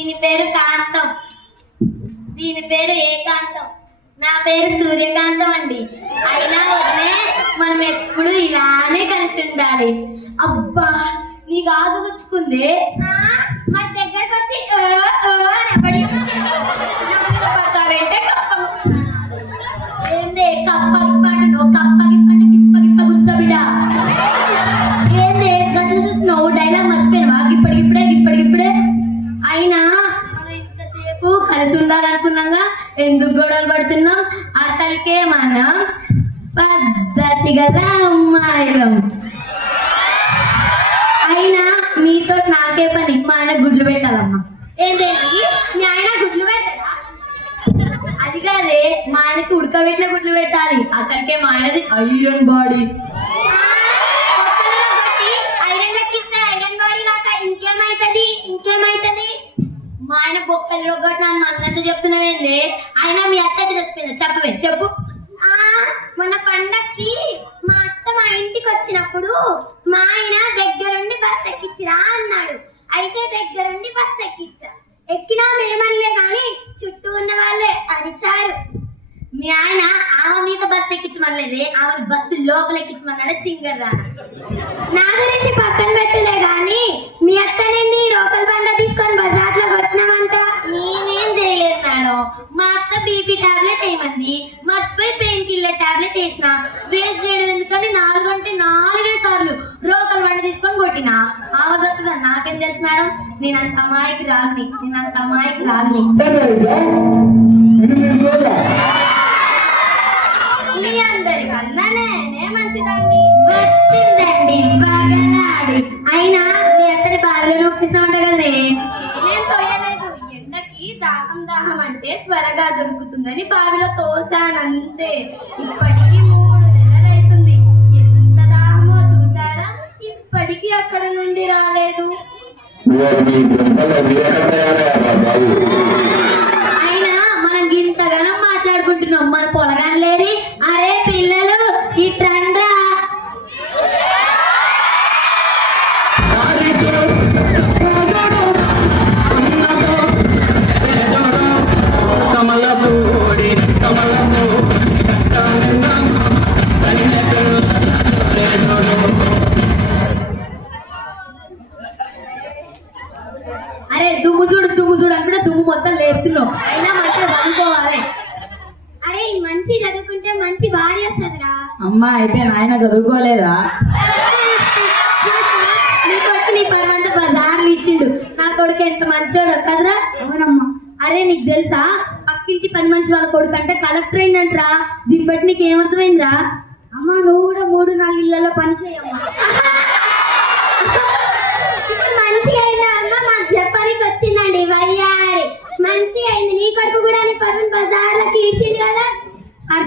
దీని పేరు కాంతం, దీని పేరు ఏకాంతం, నా పేరు సూర్యకాంతం అండి. అయినా వదిలే మనం ఎప్పుడు ఇలానే కలిసి ఉండాలి. అబ్బా నీ గాజు గుచ్చుకుంది, మన దగ్గరకు వచ్చి ఏందే కప్పగిప్పండు కప్పగిప్పండి గిప్ప గిప్ప గుత్త బిడ్డ. ఏందే గట్లు చూసినావు, డైలాగ్ మర్చిపోయినవా? ఇప్పటికిప్పుడే అయినా మనం ఇంతసేపు కలిసి ఉండాలనుకున్నాగా, ఎందుకు గొడవలు పడుతున్నాం? అసలుకే మనం పద్ధతి కదా అమ్మాయిలం. అయినా మీతో నాకే పని, మా ఆయన గుడ్లు పెట్టాలమ్మా. ఏంటండి మీ ఆయన గుడ్లు పెట్టాలా? అది కాదే, మా ఆయనకి ఉడకబెట్టిన గుడ్లు పెట్టాలి. అసలుకే మా ఆయనది ఐరన్ బాడీ. ఇంకేమైతుంది? మా ఆయన బొక్కలు రొగ్గొట్టు నన్ను అన్నట్టు చెప్తున్నావేంది? అయినా మీ అత్తకి చచ్చిపోయిందా? చెప్పు. మన పండక్కి మా అత్త మా ఇంటికి వచ్చినప్పుడు మా ఆయన దగ్గరుండి బస్ ఎక్కించిరా అన్నాడు. అయితే దగ్గరుండి బస్ ఎక్కినా మేమల్లే కానీ చుట్టూ ఉన్న వాళ్ళే అరిచారు. మీ ఆయన ఆమె మీద బస్సు ఎక్కించమనలేదే, ఆమె బస్సు లోపల ఎక్కించమన్నాడే తింగర్ రానా. నా గురించి పక్కన పెట్టలే గాని మీ అత్తనేంది రోకల్ బండ తీసుకొని బజార్లో కొట్టినామంట. నేనేం చేయలేదు మేడం, మా అత్త బీపీ టాబ్లెట్ వేయమంది, మర్చిపోయి పెయిన్ కిల్లర్ టాబ్లెట్ వేసిన. వేస్ట్ చేయడం ఎందుకని 4 సార్లు రోకల్ బండ తీసుకొని కొట్టినా. ఆమె చెప్తుందా? నాకేం తెలుసు మేడం, నేనంత అమ్మాయికి రాలని. మీ అందరికన్నా నేనే మంచిదాన్ని. వచ్చిందండి బగలాడి. అయినా మీ అత్తని బావిలో నొప్పిస్తామంట కదనే. నేను తోయలేదు, ఎండకి దాహం అంటే త్వరగా దొరుకుతుందని బావిలో తోసానంతే. ఇప్పటికి 3 నెలలు అవుతుంది. ఎంత దాహమో చూసారా? ఇప్పటికీ అక్కడ నుండి రాలేదు. అయినా మనం ఇంతగానో మాట్లాడుకుంటున్నాం, మన పొలగాని లేరి. అరే పిల్లలు ఇట్రండ్రా. అరే దుమ్ము చూడు అంటే దుమ్ము మొత్తం లేపుతున్నావు. అయినా మంచిగా చదువుకోవాలి. అరే మంచి చదువుకుంటే మంచి భార్య వస్తుందిరా. అమ్మా అయితే నాయన చదువుకోలేదా? నీ కొడుకు నీ పర్వంత బజార్లు ఇచ్చిండు. నా కొడుకు ఎంత మంచోడు కదరా. అవునమ్మా. అరే నీకు తెలుసా, పక్కింటి పని మంచి వాళ్ళ కొడుకు అంటే కలెక్టర్ అయిందంటరా. దీన్ని బట్టి నీకు ఏమర్థమైందిరా? అమ్మా నువ్వు కూడా 3-4 ఇళ్లలో పని చేయమ్మా. ఇప్పుడు మంచిగా అయిందా అమ్మ? మాకు చెప్పడానికి వచ్చిందండి వయ్యారి. మంచిగా అయింది. నీ కొడుకు కూడా నీ పర్వన్ బజార్లకి ఇచ్చింది కదా.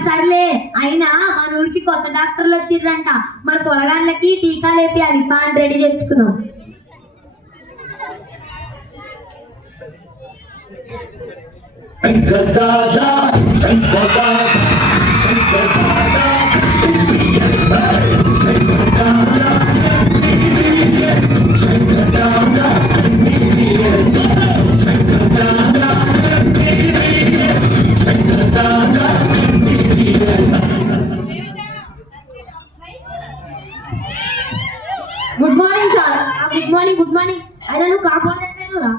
సర్లే, అయినా మన ఊరికి కొత్త డాక్టర్లు వచ్చిర్రంట. మన పొలగాళ్ళకి టీకాలు వేపియాలి. పాన్ రెడీ చేయించుకున్నాం. Good morning sir. Good morning. అయినా నువ్వు కాపాడట్లేదురా?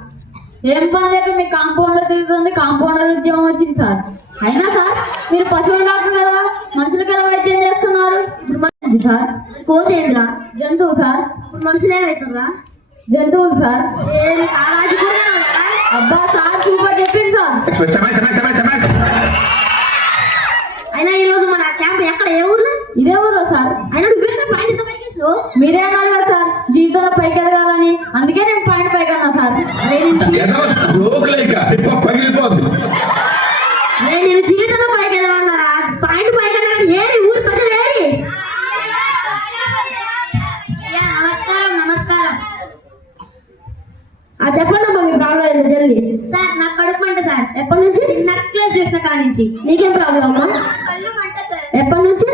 ఏం పని లేక మీ కాంపౌండ్ లో తిరుగుతుంది. కాంపౌండర్ ఉద్యోగం వచ్చింది సార్. అయినా సార్ మీరు పశువులు డాక్టర్ కదా, మనుషులకి ఎలా వైద్యం చేస్తున్నారు? సార్ పోతేంద్రా? జంతువు సార్. మనుషులు ఏమవుతారా? జంతువులు సార్. అబ్బా సార్ సూపర్ చెప్పింది సార్. అయినా ఈ రోజు మన క్యాంప్ ఎక్కడ? ఏ ఊర్లో? ఇదే ఊర్లో సార్. అయినా మీరేమన్నారు కదా సార్ జీవితంలో పైకి ఎదగాలని, అందుకే నేను పాయింట్ పైకన్నా సార్. నేను జీవితంలో పైకి ఎదగన్నారా? పాయింట్ పైకన్నా ఏరి ఊరు ప్రజలు ఏరి. నమస్కారం. చెప్పండి అమ్మా, మీ ప్రాబ్లం ఏంటో జల్దీ. సార్ నాకు కడుపు మంట సార్. ఎప్పటి నుంచి? నెక్లెస్ చూసిన కాడి నుంచి. నీకేం ప్రాబ్లం అమ్మా? కళ్ళు మంట సార్. ఎప్పటి నుంచి?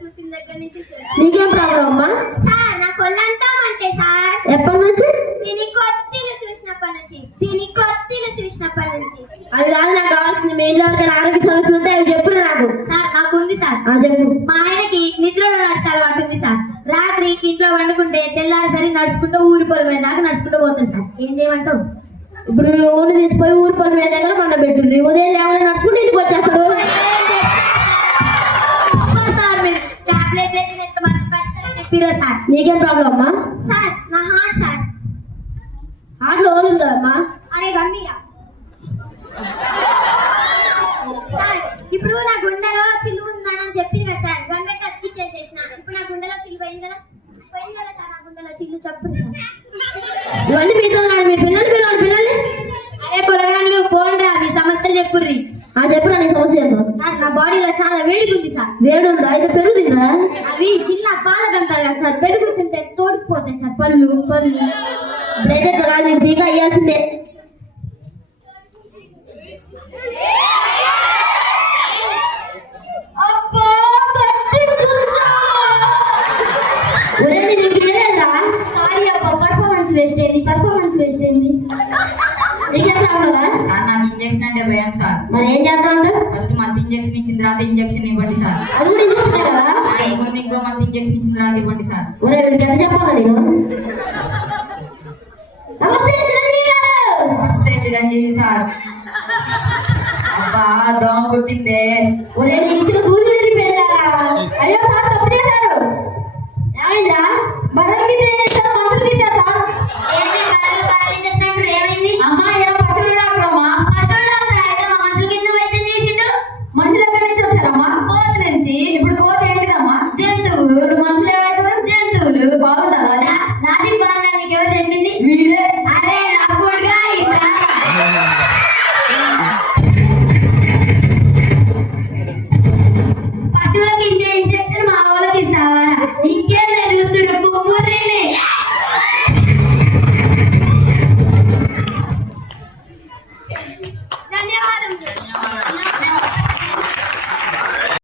చూసిన దగ్గర నుంచి సార్. నీకేం ప్రాబ్లం అమ్మా? సార్ నాకు ఒళ్ళంతా మంటే సార్. ఎప్పటి నుంచి? దీని కొద్దిగా చూసినప్పటి నుంచి. దీని సరే నడుచుకుంటూ ఊరి పొలం మీద దాకా నడుచుకుంటూ పోతాను సార్. ఏం చేయమంటావు? ఇప్పుడు మీ ఊరిని తీసిపోయి ఊరి పని మీద దగ్గర పండబెట్టు. ఉదయం లేవని నడుచుకుంటే ఇంటికి వచ్చేస్తాడు. సార్ మీరు టాబ్లెట్ ఎంత మంచి పరిస్థితి చెప్పిరో సార్. నీకేం ప్రాబ్లం అమ్మా? సార్ నా హార్ట్ సార్. ఆటలో ఓలింది కదమ్మా. అరే గంభీర సార్, ఇప్పుడు నా గుండెలో చిల్లు ఉందని చెప్పింది కదా సార్. గంబెట్టి అతికిచ్చేసేసిన. ఇప్పుడు నా గుండెలో చిల్లు పోయింది కదా సార్. నా గుండెలో చిల్లు చెప్పుంది సార్. ఇవన్నీ మీతో మీ పిల్లలు పిల్లల్ని అరే పొలగాళ్ళు పోండ్రా మీ సమస్యలు చెప్పుర్రి. చెప్పురా నీ సమస్య ఏందో. సార్ నా బాడీలో చాలా వేడిగా ఉంది సార్. వేడి ఉందా? అయితే పెరుగు తినరా? అవి చిన్న పాలకంటారు కదా సార్, పెరుగుతుంటే తోడిపోతాయి సార్ పళ్ళు. ఇప్పుడైతే ఇట్లా కాదు, మేము టీకా అయ్యాల్సిందే. సారీ అబ్బా, పర్ఫార్మెన్స్ వేస్ట్ అయింది. నీకేం ప్రాబ్లమా? నాకు ఇంజక్షన్ అంటే భయం సార్. మరి ఏం చేద్దాం? ఫస్ట్ మంత్ ఇంజక్షన్ ఇచ్చిన తర్వాత ఇంజక్షన్ ఇవ్వండి సార్. అది కూడా ఇంజక్షన్ కదా? ముందు ఇంకో మంత్ ఇంజక్షన్ ఇచ్చిన తర్వాత ఇవ్వండి సార్. వీడికి ఎట్లా చెప్పాలా నేను? నమస్తే చిరంజీవి గారు. నమస్తే చిరంజీవి సార్. అబ్బా దోమ కొట్టిందే. నీకు ఇచ్చిన సూచన